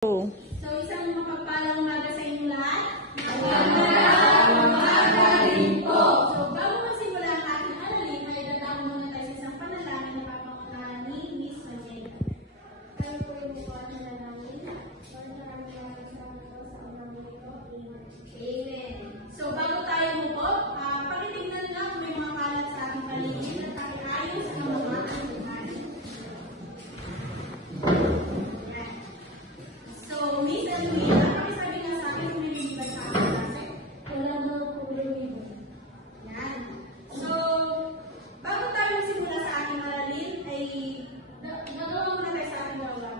So, isang mapagpalang umaga sa inyong lahat. Magandang umaga rin po. So, bago magsimula ang ating aralin, ay dadaan muna tayo sa isang panalangin na papangunahan ni Miss Magenta. Tayo po yung buwan na namin. Maraming salamat po sa unang ito. Amen. So, bago tayo mupo, pakitignan lang kung may mga kalat sa ating paligid at tayo ayos ang mga anuhan. So, Miss Almina, pakisabi nga sa akin kung may liban sa ating klase. Wala daw po yung Yan. So, bago tayo magsimula sa ating aralin, ay gagawa muna tayo sa ating gawin.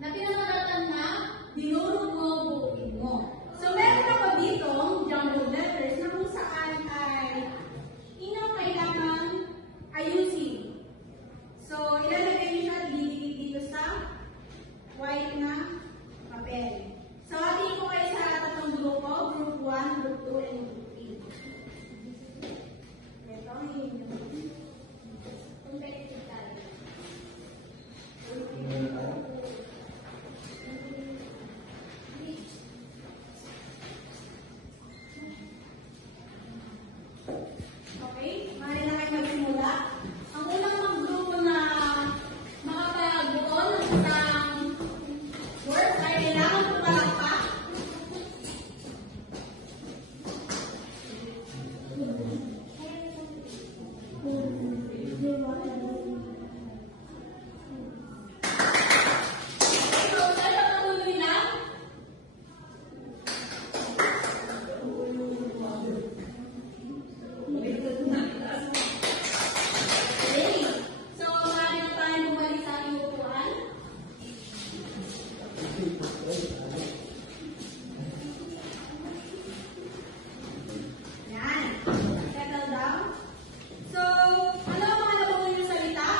Na pinangalatan na, dinurog mo, buuin mo. So, meron ako dito, jumbled letters, na kung saan ay inyong kailangan ayusin. So, ilalagay niyo siya dito sa white na papel. So, atin ko kayo sa tatlong grupo, group 1, group 2, and group 3. Ito, hindi. competitive tayo. Okay, maaari na kayo magsimula. Ang unang mga grupo na makapagbuo ng isang word ay kailangan pumalakpak. So, tayo patuloy na. Okay. So, maaari na tayo bumalik sa ating upuan. Yan. Settle down. So, ano ang mga nabanggit yung salita?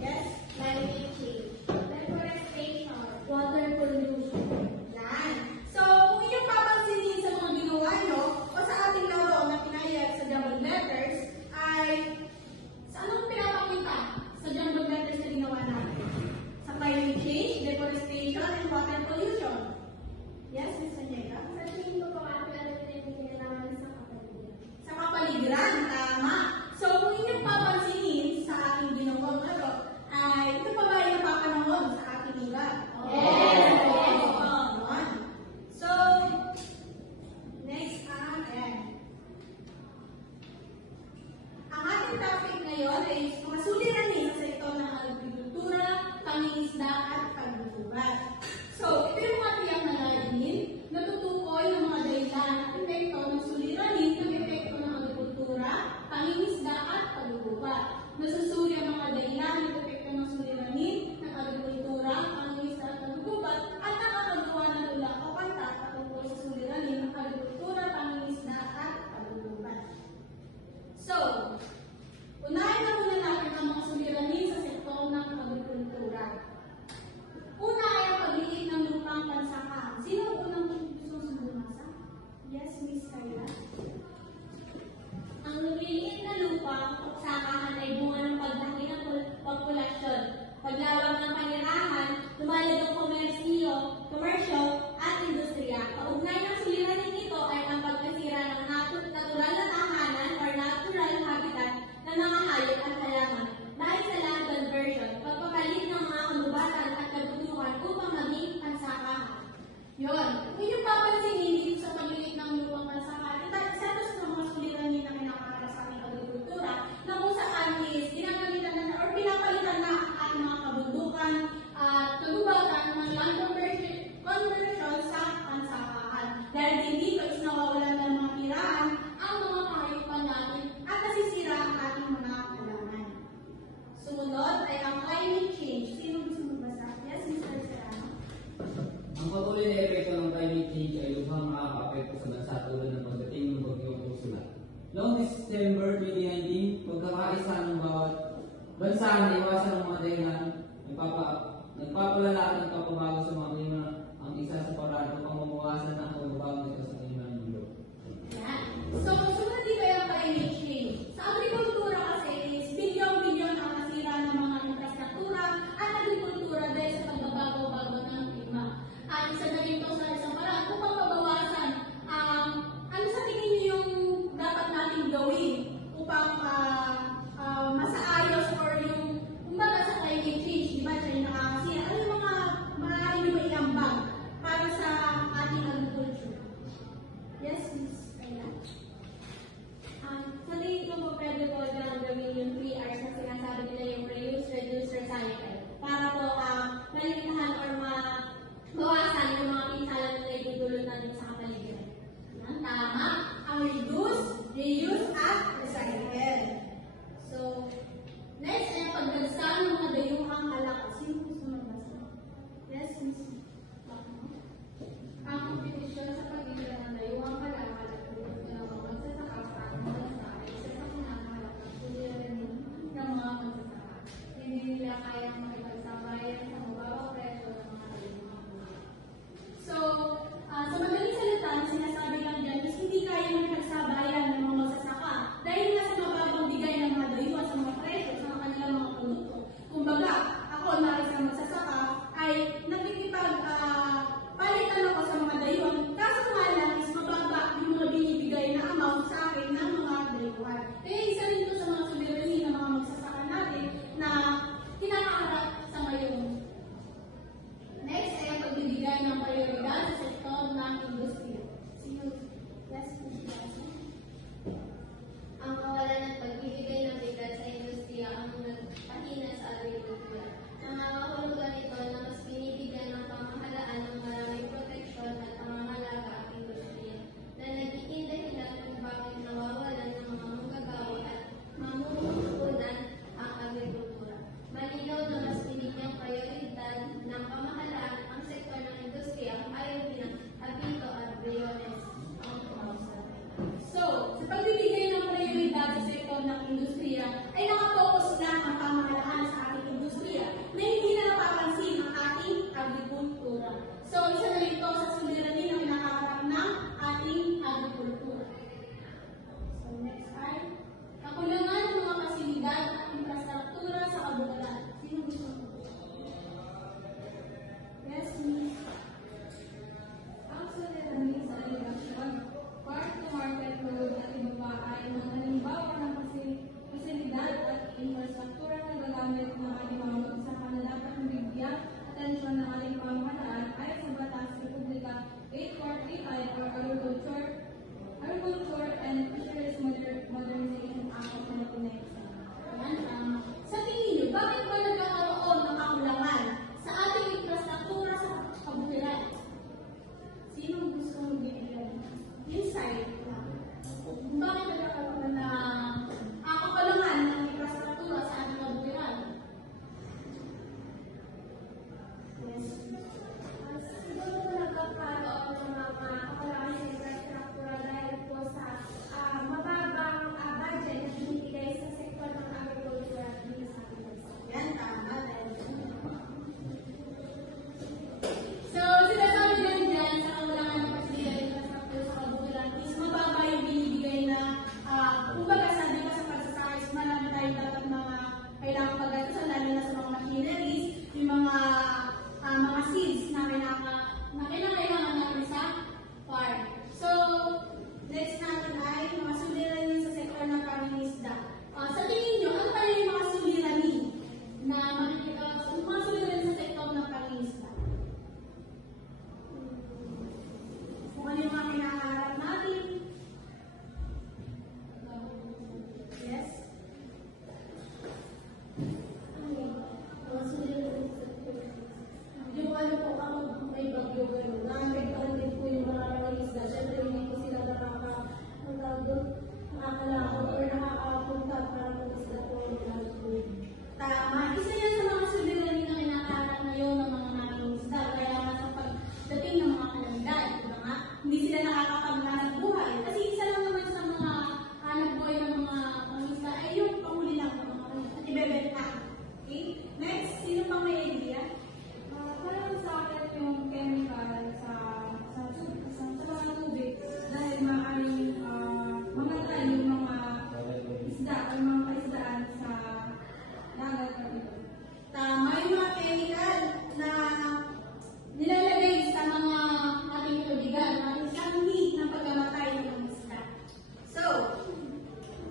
Yes? Climate change. Deforestation. Water pollution. Yan. So, kung inyong papansinin sa mga ginawa nyo o sa ating laro na pinayag sa jumbled letters, ay sa anong pinapakita sa jumbled letters na ginawa natin? Sa climate change, deforestation, and water pollution. Yes, Ms. Sanjeka? Sa tingin ko po ang pinag-training naman sa kapaligiran. Sa kapaligiran, tama. So, kung inyong papansinin sa ating ginawang laro, ay ito pa ba yung napapanahon sa ating lugar? Yes! Yun. So, next, ayan. Ang ating topic ngayon ay mga suliranin sa sektor ng agrikultura, pangingisda at pagbubuhat. So, ito yung mga tiyak na layunin, natutukoy ng mga dahilan at epekto ng suliranin ng epekto ng agrikultura, pangingisda at pagbubuhat. Nasusuri ang mga dahilan at epekto ng suliranin ng agrikultura, pangingisda at pagbubuhat at nakakagawa ng tula o kanta patungkol sa suliranin ng agrikultura, pangingisda at pagbubuhat. So, unahin na muna natin ang mga suliranin sa sektor ng agrikultura. Una ay ang pagliit ng lupang pansakahan. Sino ang unang gusto sumumasa? Yes, Miss Kayla. Ang lumiliit na lupang pagsakahan ay bunga ng paglaki ng populasyon, paglawak ng panirahan, lumalag ang komersyo at industriya. Kaugnay ng suliranin ito ay ang pagkasira ng natural na tahanan or natural habitat ng mga hayop at halaman dahil sa land conversion, pagpapalit ng mga kanubatan at kabutuhan upang maging pansakahan. Yun. Kung yung papansinin dito sa pagliit ng lupang pansakahan, isa ito sa mga suliranin na kinakakala sa ating agrikultura na kung saan is ginagamitan na or pinapalitan na ang ating mga kabundukan at kagubatan ng land conversion sa pansakahan. Dahil din dito is nawawalan ng mga tirahan ang mga kahayupan natin at nasisira ang ating mga halaman. Sumunod ay ang climate change. Sino gusto magbasa? Yes, Mr. Serrano. Ang patuloy na epekto ng climate change ay lubhang makaka-apekto sa bansa tulad ng pagdating ng bagyong Ursula. Noong December 2019, pagkakaisa ng bawat bansa na iwasan ng mga dahilan, nagpapalala at nagpapabago sa mga klima ang isa sa paraan upang mamuwasan ang pagbabago nito sa klima ng mundo. Yan. So, sumunod dito yung climate change. Sa agrikultura kasi is bilyon-bilyon ang nasira ng mga infrastruktura at agrikultura dahil sa pagbabago AI or Agriculture and Fisheries Modernization Act of 1997. Ayan, sa tingin niyo, bakit ba nagkakaroon ng kakulangan sa ating infrastruktura sa kabukiran? Sino gusto mong bibigyan? Insight. Kung bakit nagkakaroon ng kakulangan ng infrastruktura sa ating kabukiran? Yes. Siguro po nagkakaroon ng mga kakulangan sa infrastruktura dahil po sa mababang budget na binibigay sa sektor ng agriculture at dito sa ating bansa. Yan, tama. So, sinasabi din dyan sa kakulangan ng kasilyan ng infrastructure sa kabukiran is mababa yung binibigay na kumbaga sabi ka sa pagsasakis, marami tayong dapat mga kailangan pagkatusan, lalo na sa mga machineries, yung mga seeds na kailangan natin sa farm. So, next natin ay mga suliranin sa sektor ng pangingisda. Sa tingin nyo, ano kaya yung mga suliranin na makikita mga suliranin sa sektor ng pangingisda? Kung ano yung mga kinakaharap natin? Yes? Mga suliranin sa sektor. Yung ano po kapag may bagyo gano'n, naapektuhan din po yung mga pangingisda. Siyempre, hindi po sila nakakalakot or nakakapunta para mag-isda po ng mga. Tama. Isa yan sa mga suliranin na kinakaharap ngayon ng mga mangingisda. Kaya nga sa pagdating ng mga kalamidad, diba nga? Hindi sila nakakapaglanang buhay. Kasi isa lang naman sa mga hanap buhay ng mga pangingisda ay yung panghuli lang ng mga at ibebenta. Okay? Next, sino pang may idea? Parang sa akin yung chemical sa mga tubig dahil maaaring mamatay yung mga isda o mga paisdaan sa dagat at ito. Tama yung mga chemical na nilalagay sa mga ating tubigan, ating sanhi ng pagkamatay ng mga isda. So,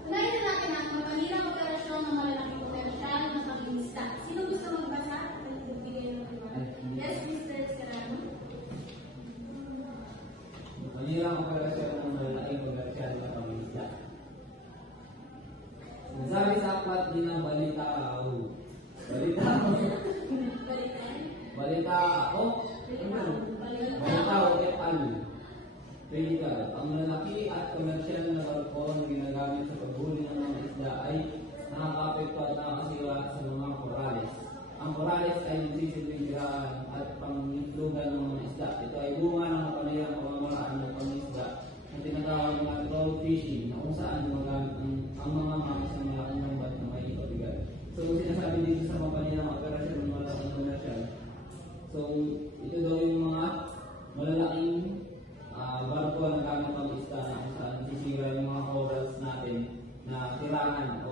unahin na natin ang mapaninang operasyon ng malalaking potensyal ng pangingisda. Sino gusto magbasa? Bigay ng iwan. Yes, Mr. Serrano. Manirang operasyon ng malalaking komersyal na pangingisda. Nasabi sa aklat din ng balita ako. Balita ako. Balita ako. Balita ako et al. Critical. Ang malaki at komersyal na barko na ginagamit sa paghuli ng mga isda ay nakakapekto at nakakasira sa mga korales. Ang korales ay nagsisilbing tiraan at pangitlugan ng mga isda. Ito ay bunga ng kapanayang pamamaraan ng pangisda na tinatawag na troll fishing na kung saan gumagamit ang mga mamis ng malaking lambat na may ipabigal. So, sinasabi dito sa mapanilang operasyon ng malaking komersyal. So, ito daw yung mga malalaking barko na gamit ang isda na kung saan sisira yung mga corals natin na tirangan o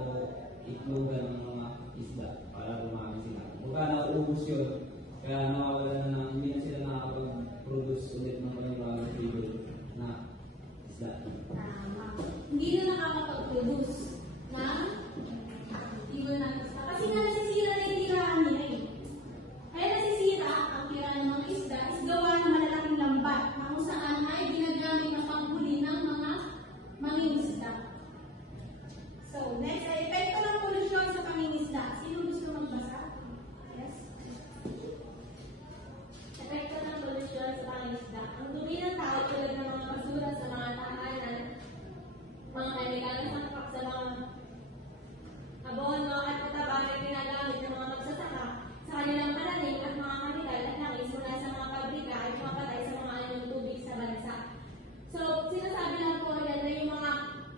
itlugan ng mga isda para dumami sila. Baka nauubos yun, kaya nawawala na hindi na sila nakakapag-produce ulit ng panibagong figure na isda. Tama. Hindi na nakakapag-produce ng ibon ng isda. Kasi nga nasisira na yung tirahan nila eh. Kaya nasisira ang tirahan ng mga isda is gawa ng malalaking lambat na kung saan ay ginagamit na panghuli ng mga mangingisda. So, next ay epekto ng polusyon sa pangingisda. Sino gusto magbasa? Yes? Epekto ng polusyon sa pangisda. Ang dumi ng tao tulad ng mga basura sa mga tahanan, mga kailangan na sangkap sa mga abono at pataba na ginagamit ng mga magsasaka sa kanilang paraning at mga kamital at langis mula sa mga pabrika ay mapatay sa mga anong tubig sa bansa. So, sinasabi lang po yan na yung mga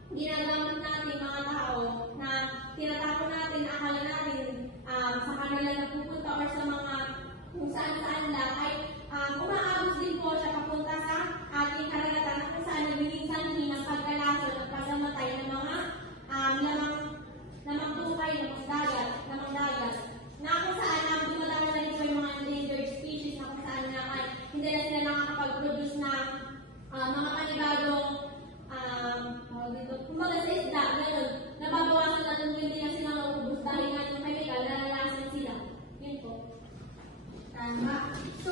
ginagamit natin mga tao na tinatapon natin, akala natin sa kanila nagpupunta or sa mga kung saan-saan lang ay umaabot din po siya papunta sa ating karagatan kung saan nagiging ng pagkalason at pagkamatay ng mga lamang tukay, lamang dagat, na kung saan dumadami na rin po yung mga endangered species na kung saan nga ay hindi na sila nakakapag-produce ng mga panibagong kumbaga sa isda, gano'n, nababawasan na nung hindi na sila maubos dahil nga yung chemical, nalalasan sila. Yun po. Tama. So,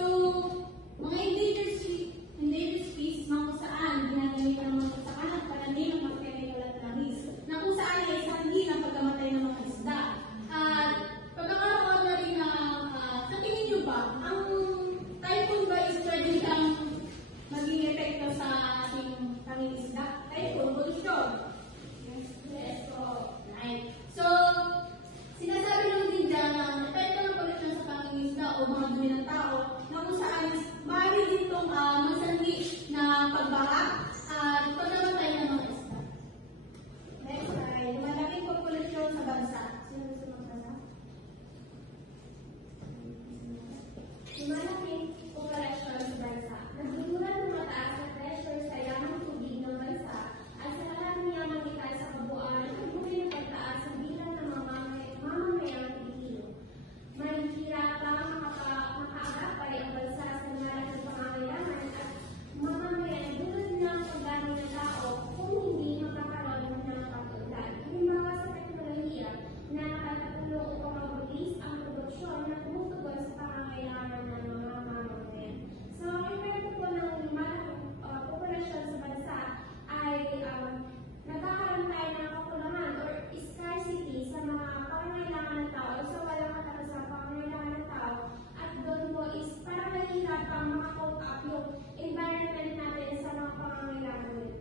environment natin sa mga pangangailangan nila.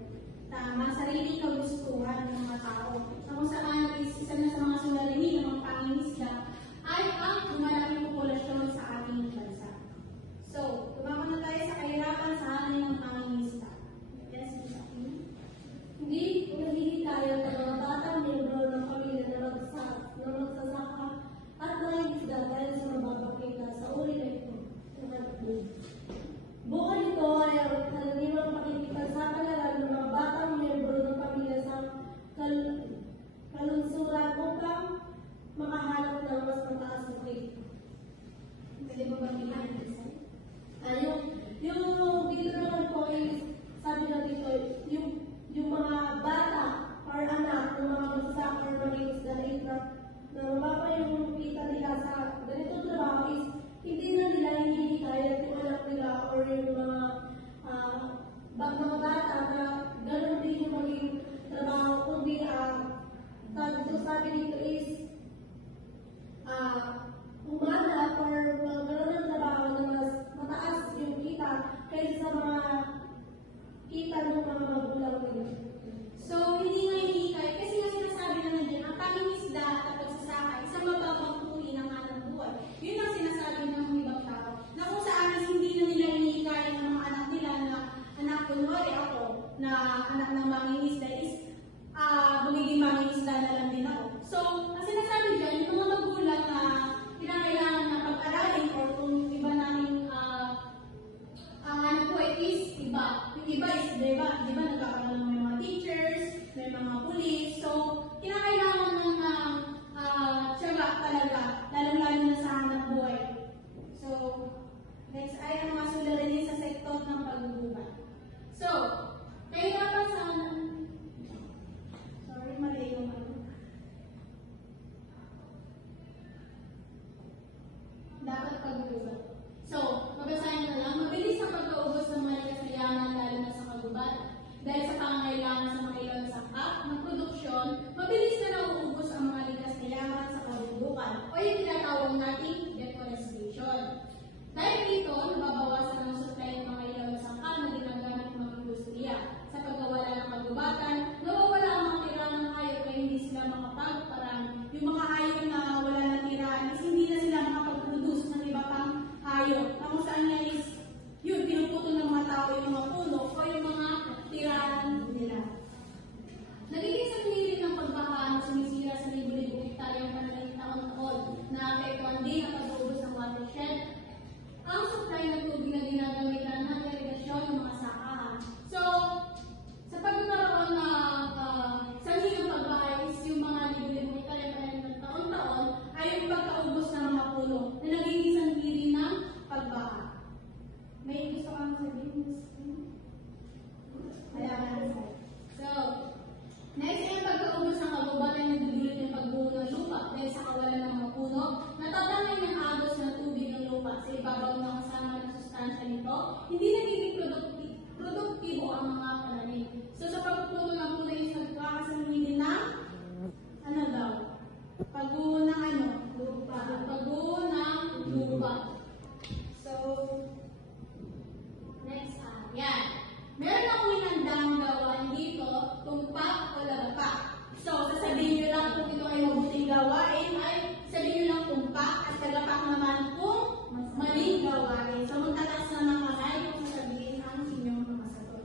Tama, sariling kagustuhan ng mga tao. Na kung saan isa na sa mga suliranin ng mga pangingisda ay ang lumalaking populasyon sa ating bansa. So, tumakan na tayo sa kahirapan sa hanay ng pangingisda. Yes, Ms. Akin? Hindi kaya ng mga batang miyembro ng pamilya na magsasaka at mangingisda dahil sa mababang kita sa uri na ito. Bukod ito ay ang karaniwang pakikipagsapalaran ng mga batang miyembro ng pamilya sa kalunsuran upang makahanap ng mas mataas na kita. Pwede ba bang i-answer? Yung dito naman po is, sabi na dito, yung mga bata or anak ng mga magsasaka or mangingisda na mababa yung kita nila sa ganitong trabaho is hindi na nila hinihikayat yung anak nila or yung mga bata na gano'n din yung maging trabaho kundi sabi dito is umanap or gano'n ang trabaho na mas mataas yung kita kaysa sa mga kita ng mga magulang nila. So, hindi nga hinihikay. Kasi nga sinasabi naman dyan, ang pangingisda at pagsasaka, isang mababang uri ng hanap buhay. Yun ang sinasabi ng mga ibang tao. Na kung saan hindi na nila hinihikay ng mga anak nila na anak, kunwari ako, na anak ng mangingisda is magiging mangingisda na lang din ako. So, ang sinasabi dyan, yung mga magulang na kinakailangan na pag-aralin or kung iba namin ang hanap buhay is iba. Yung iba is, di ba nagkakaroon ng mga teachers, may mga police. So, kinakailangan ng tiyaga talaga, lalong-lalo na sa hanap buhay. So, next ay ang mga suliranin sa sektor ng pagbubuhay. So, kahirapan sa mali yung dapat pagbubuhay. So, mabasahin na lang, mabilis ang pagkaubos ng mga kasayaman lalo na sa kagubatan. Dahil sa pangangailangan sa mga ilang sangkap ng produksyon, mabilis na nauubos ang mga likas na yaman sa kabubukan o yung tinatawag nating deforestation. Dahil dito, nababawasan ang supply ng mga ilang sangkap na ginagamit ng mga industriya. Sa pagkawala ng kagubatan, nawawala ang mga tira ng hayop kaya hindi sila makapagparami. Yung mga hayop na wala na tiraan is hindi na sila makapag-produce ng iba pang hayop. Na kung saan nga is yun, pinuputol ng mga tao yung mga puno o yung mga tiraan nila. Nagiging sanglirin ng pagbaha na sumisira sa libo-libong hektaryang panalaling taon-taon na apektuhan din ang pag-uubos ng watershed. Ang supply ng tubig na ginagamitan ng irigasyon ng mga sakahan. So, sa pagkakaroon na sanhi ng pagbaha is yung mga libo-libong hektaryang panalaling taon-taon ay yung pagkaubos ng mga puno na nagiging sanglirin ng pagbaha. May gusto kang sabihin? Wala ka na. So, next ay ang pagkaubos ng kagubatan na nagdudulot ng pagbuo ng lupa dahil sa kawalan ng mga puno, natatangay ng agos ng tubig ng lupa sa ibabaw ng kasama ng sustansya nito, hindi nagiging produktibo ang mga pananim. So, sa pagpupuno ng puno is nagkakasanhin ng ano daw? Pagbuo ng ano? Lupa. Pagbuo ng lupa. So, next yan. Meron akong inandang gawain dito, tumpak o lagapak. So, sasabihin nyo lang kung ito ay mabuting gawain, ay sabihin nyo lang tumpak at lagapak naman kung maling gawain. So, magtataas na ng kamay kung sasabihin ang inyong mga sagot.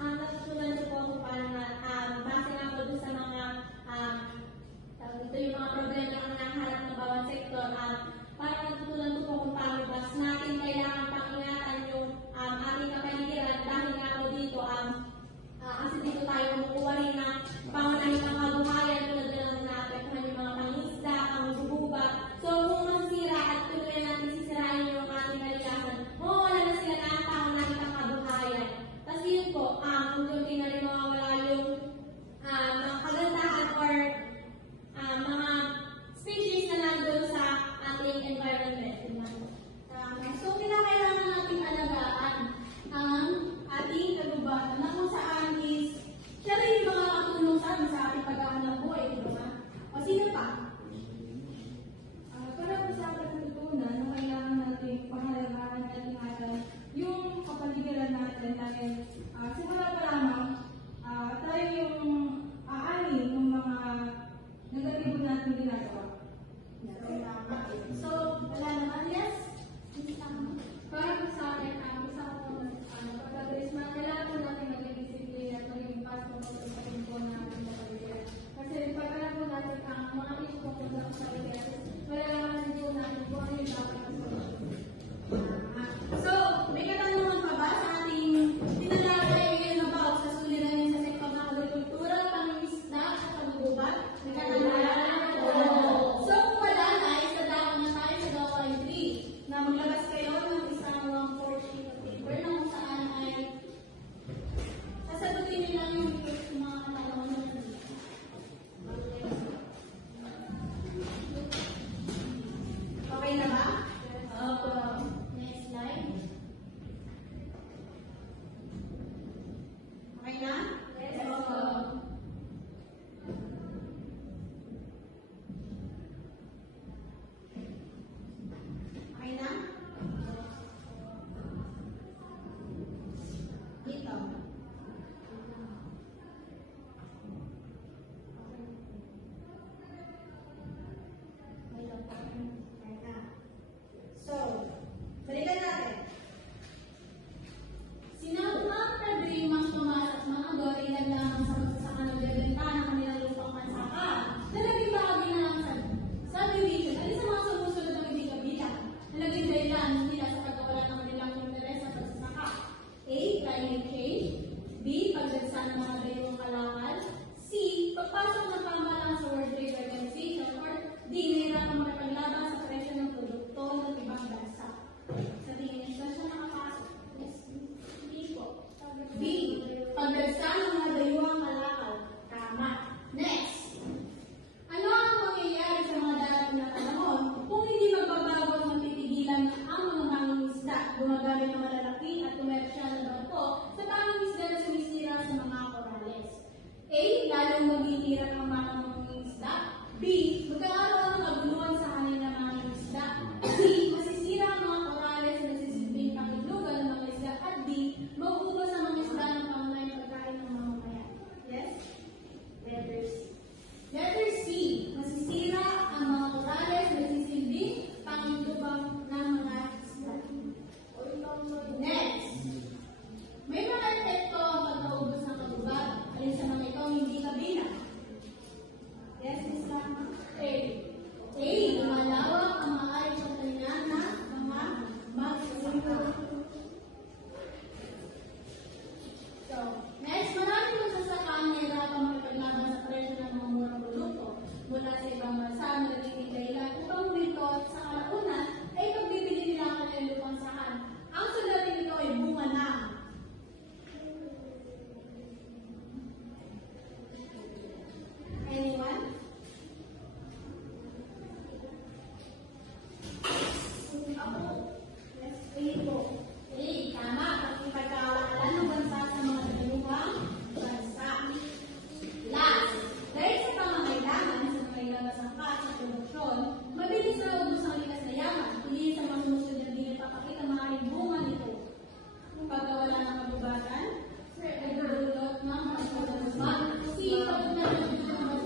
Natutunan ko po kung paano base nga po dun sa mga ito yung mga problema na naharap ng bawat sektor. Parang natutunan ko po kung paano mas natin kailangan pangingatan yung ating kapaligiran dahil nga po dito kasi dito tayo makukuha rin na pangunahing ng kabuhayan tulad na lang naapektuhan yung mga pangisda, pangguguba. So kung masira at tuloy natin sisirain yung ating kaligasan, mawawala na sila na ang pangunahing ng kabuhayan. Kasi yun po, unti-unti na rin mawawala yung mga kagandahan or mga species na nandun sa ating environment. So, kinakailangan natin alagaan ang ating kagubatan na kung saan is siya rin yung mga nakatulong sa atin sa ating pagkahanap buhay, di ba? O sino pa? Para po sa akin natutunan na kailangan natin pangalagaan at ingatan yung kapaligiran natin dahil simula pa lamang tayo yung aani ng mga negatibo natin ginagawa. So, wala naman, yes? Para po sa akin, isa ko pagkabrisman, kailangan po natin maging disiplina at maging paso po sa po natin sa paligiran. Kasi pag alam po natin ang mga issue po sa paligiran, malalaman po natin kung ano yung dapat na solusyon. So, may katanungan pa ba sa ating tinalakay na ba sa suliranin sa sektor ng agrikultura, pangingisda at paggugubat? May katanungan? So, kung wala na, isadaan na tayo sa gawain 3 na maglabas kayo ng isang 1/4 sheet of paper na kung saan ay sasagutin nyo lang yung mga katanungan na nandito. Okay na ba? Opo. Next slide. Okay na? Yes. Opo. Okay na? Dito. Okay na. So, balikan natin. Sinabang tabi mas tumaas at mga gorilan lamang sa magsasaka ng bebenta ng kanilang lupang pansaka. Nalaging bahagi na lang sa subdivision. Alin sa mga sumusunod ng ibig kabilang? Nalaging dahilan nila sa pagkawala ng kanilang interes sa pagsasaka. A. Climate change. B. Pagdagsa ng mga dayong kalakal. C. Pagpasok ng pamahalaan sa World Trade Organization. Or D. Nahirapang makipaglaban sa presyo ng produkto ng ibang bansa. Sa tingin niyo, saan siya nakapasok? Yes. B po. B. Pagdagsa ng mga dayuhang kalakal. Tama. Next. Ano ang mangyayari sa mga darating na panahon kung hindi magbabago at matitigilan ang mga mangingisda gumagamit ng malalaki at komersyal na barko sa pangingisda na sumisira sa mga korales? A. Lalong maghihirap ang mga mangingisda. B. Magkakaroon ng kaguluhan sa kanilang mangingisda. C. Masisira ang mga korales na nagsisilbing pangitlugan ng mga isda. At D. Mauubos ang mga isda ng pangunahing pagkain ng mga mamamayan. Yes? Letter C. Letter C. Masisira ang mga korales na nagsisilbing pangitlugan ng mga isda. Next. May mga epekto ang pagkaubos ng kagubat. Alin sa mga ito hindi kabilang? Yes, Miss Rama? A. A. Lumalawak ang mga alis sa kanilang na mga magsasaka. So, next, maraming magsasaka ang nahihirapang makipaglaban sa presyo ng mga murang produkto mula sa ibang bansa na nagiging dahilan upang humito at sa kalaunan ay pagbibili nila ang kanilang lupang sahan. Ang sulatin nito ay bunga na. Anyone? Ako. Yes, A po. A, tama. Pagkakawalan ng bansa sa mga dayuhang bansa. Last. Dahil sa pangangailangan sa kailangan sa sa produksyon, mabilis na ubos ang likas na yaman. Hindi sa mga sumusunod na din ipapakita maaaring bunga nito. Pagkawala ng kagubatan, nagdudulot ng mga pagkakasman. C, pagkakasman ng mga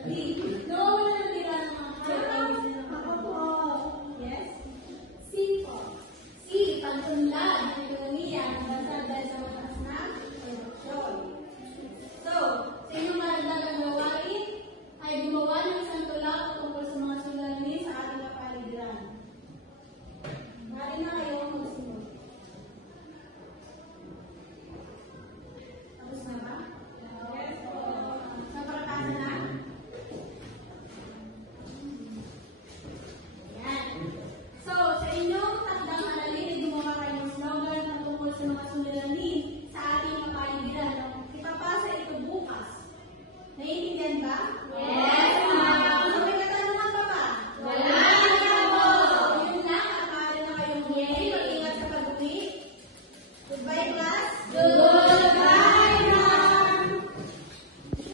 D, nawawala ng tira ng mga yes? C po. C, pagtunlad ng ekonomiya Goodbye, class. Good